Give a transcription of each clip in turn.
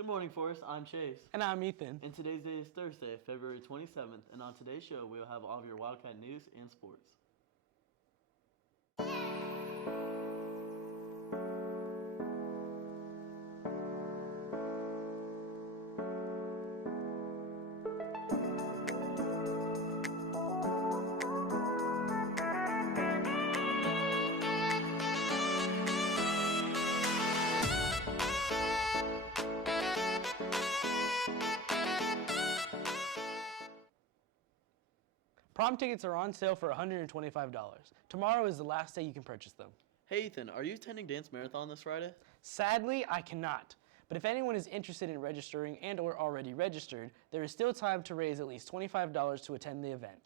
Good morning, Forrest. I'm Chase. And I'm Ethan. And today's day is Thursday, February 27th. And on today's show, we'll have all of your Wildcat news and sports. Prom tickets are on sale for $125. Tomorrow is the last day you can purchase them. Hey, Ethan, are you attending Dance Marathon this Friday? Sadly, I cannot. But if anyone is interested in registering and or already registered, there is still time to raise at least $25 to attend the event.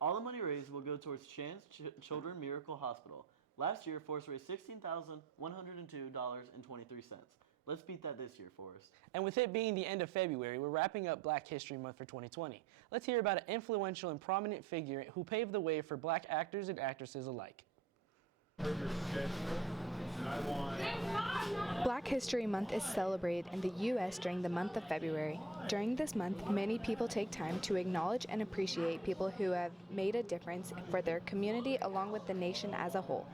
All the money raised will go towards Chance Children Miracle Hospital. Last year, Forrest raised $16,102.23. Let's beat that this year, Forrest. And with it being the end of February, we're wrapping up Black History Month for 2020. Let's hear about an influential and prominent figure who paved the way for black actors and actresses alike. Black History Month is celebrated in the U.S. during the month of February. During this month, many people take time to acknowledge and appreciate people who have made a difference for their community along with the nation as a whole.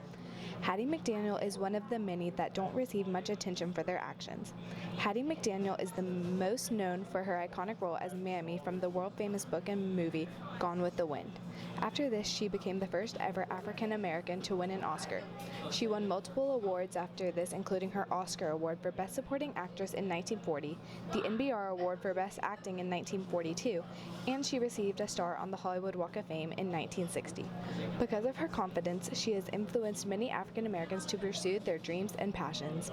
Hattie McDaniel is one of the many that don't receive much attention for their actions. Hattie McDaniel is the most known for her iconic role as Mammy from the world-famous book and movie Gone with the Wind. After this, she became the first ever African American to win an Oscar. She won multiple awards after this, including her Oscar Award for Best Supporting Actress in 1940, the NBR Award for Best Acting in 1942, and she received a star on the Hollywood Walk of Fame in 1960. Because of her confidence, she has influenced many African Americans to pursue their dreams and passions.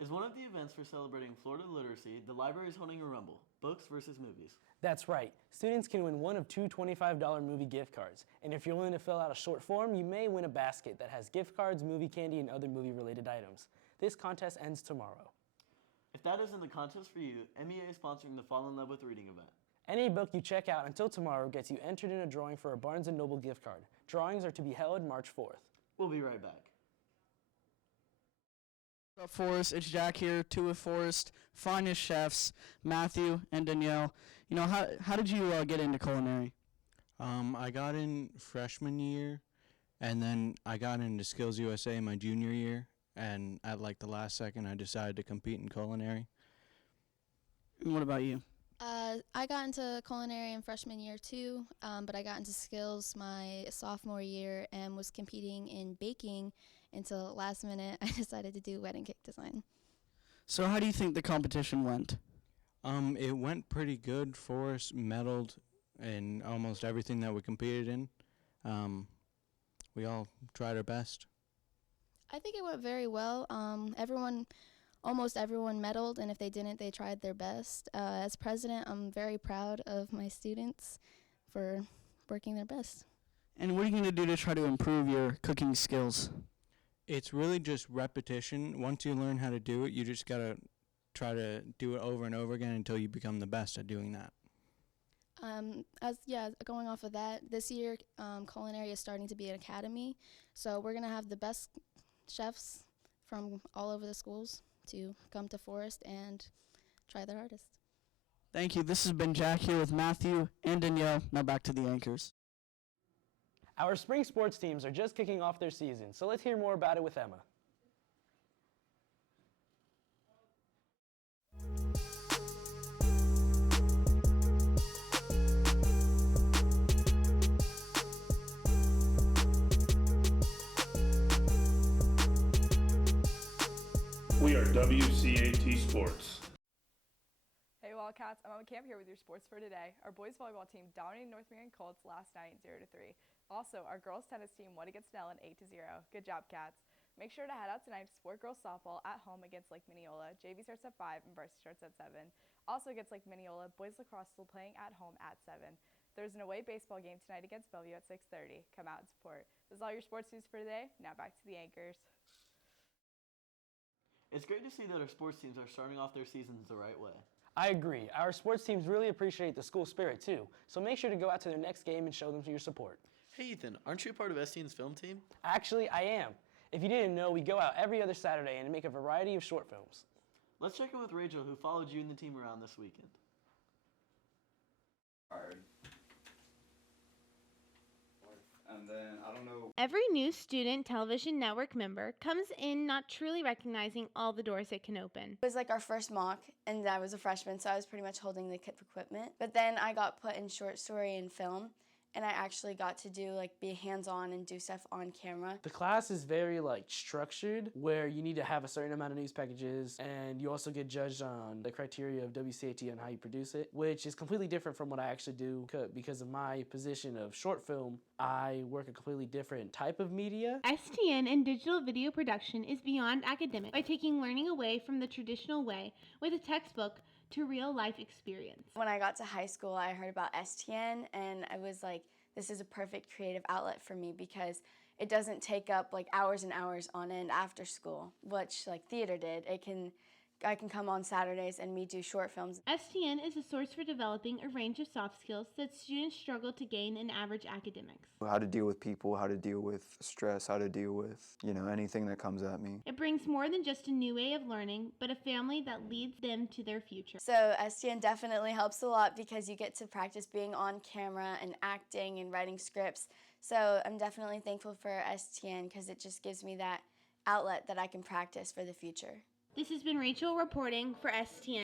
As one of the events for celebrating Florida literacy, the library is holding a rumble, books versus movies. That's right. Students can win one of two $25 movie gift cards. And if you're willing to fill out a short form, you may win a basket that has gift cards, movie candy, and other movie-related items. This contest ends tomorrow. If that isn't the contest for you, MEA is sponsoring the Fall in Love with Reading event. Any book you check out until tomorrow gets you entered in a drawing for a Barnes & Noble gift card. Drawings are to be held March 4th. We'll be right back. What's up, Forrest? It's Jack here, two with Forrest, finest chefs, Matthew and Danielle. You know, how did you get into culinary? I got in freshman year, and then I got into Skills USA my junior year, and at like the last second I decided to compete in culinary. And what about you? I got into culinary in freshman year too, but I got into skills my sophomore year and was competing in baking until last minute I decided to do wedding cake design. So how do you think the competition went? It went pretty good. Forrest medaled in almost everything that we competed in. We all tried our best. I think it went very well. Almost everyone medaled, and if they didn't, they tried their best. As president, I'm very proud of my students for working their best. And what are you going to do to try to improve your cooking skills? It's really just repetition. Once you learn how to do it, you just got to try to do it over and over again until you become the best at doing that. Going off of that, this year culinary is starting to be an academy, so we're going to have the best chefs from all over the schools to come to Forrest and try their hardest. Thank you. This has been Jack here with Matthew and Danielle. Now back to the anchors. Our spring sports teams are just kicking off their season, so let's hear more about it with Emma. We are WCAT Sports. Hey Wildcats, I'm on camp here with your sports for today. Our boys volleyball team dominated North Marion Colts last night 0-3. Also, our girls tennis team won against Nellen 8-0. Good job, Cats. Make sure to head out tonight to support girls softball at home against Lake Mineola. JV starts at 5 and varsity starts at 7. Also against Lake Mineola, boys lacrosse still playing at home at 7. There's an away baseball game tonight against Bellevue at 6:30. Come out and support. This is all your sports news for today. Now back to the anchors. It's great to see that our sports teams are starting off their seasons the right way. I agree. Our sports teams really appreciate the school spirit too, so make sure to go out to their next game and show them your support. Hey Ethan, aren't you part of STN's film team? Actually, I am. If you didn't know, we go out every other Saturday and make a variety of short films. Let's check in with Rachel, who followed you and the team around this weekend. And then I don't know. Every new Student Television Network member comes in not truly recognizing all the doors it can open. It was like our first mock, and I was a freshman, so I was pretty much holding the equipment. But then I got put in short story and film, and I actually got to be hands-on and do stuff on camera. The class is very structured, where you need to have a certain amount of news packages, and you also get judged on the criteria of WCAT and how you produce it, which is completely different from what I actually do because of my position of short film. I work a completely different type of media. STN in digital video production is beyond academic by taking learning away from the traditional way with a textbook to real-life experience. When I got to high school, I heard about STN, and I was like, this is a perfect creative outlet for me because it doesn't take up hours and hours on end after school, which theater did. I can come on Saturdays and me do short films. STN is a source for developing a range of soft skills that students struggle to gain in average academics. How to deal with people, how to deal with stress, how to deal with, anything that comes at me. It brings more than just a new way of learning, but a family that leads them to their future. So STN definitely helps a lot because you get to practice being on camera and acting and writing scripts. So I'm definitely thankful for STN because it just gives me that outlet that I can practice for the future. This has been Rachel reporting for STN.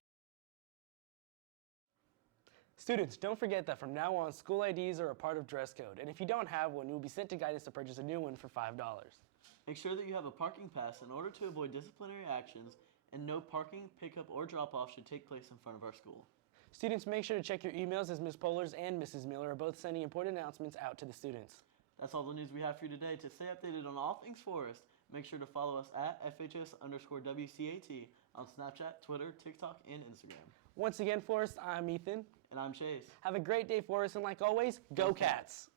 Students, don't forget that from now on, school IDs are a part of dress code, and if you don't have one, you will be sent to guidance to purchase a new one for $5. Make sure that you have a parking pass in order to avoid disciplinary actions, and no parking, pickup, or drop-off should take place in front of our school. Students, make sure to check your emails as Ms. Pollers and Mrs. Miller are both sending important announcements out to the students. That's all the news we have for you today. To stay updated on all things Forest, make sure to follow us at FHS_WCAT on Snapchat, Twitter, TikTok, and Instagram. Once again, Forrest, I'm Ethan. And I'm Chase. Have a great day, Forrest, and like always, go Cats!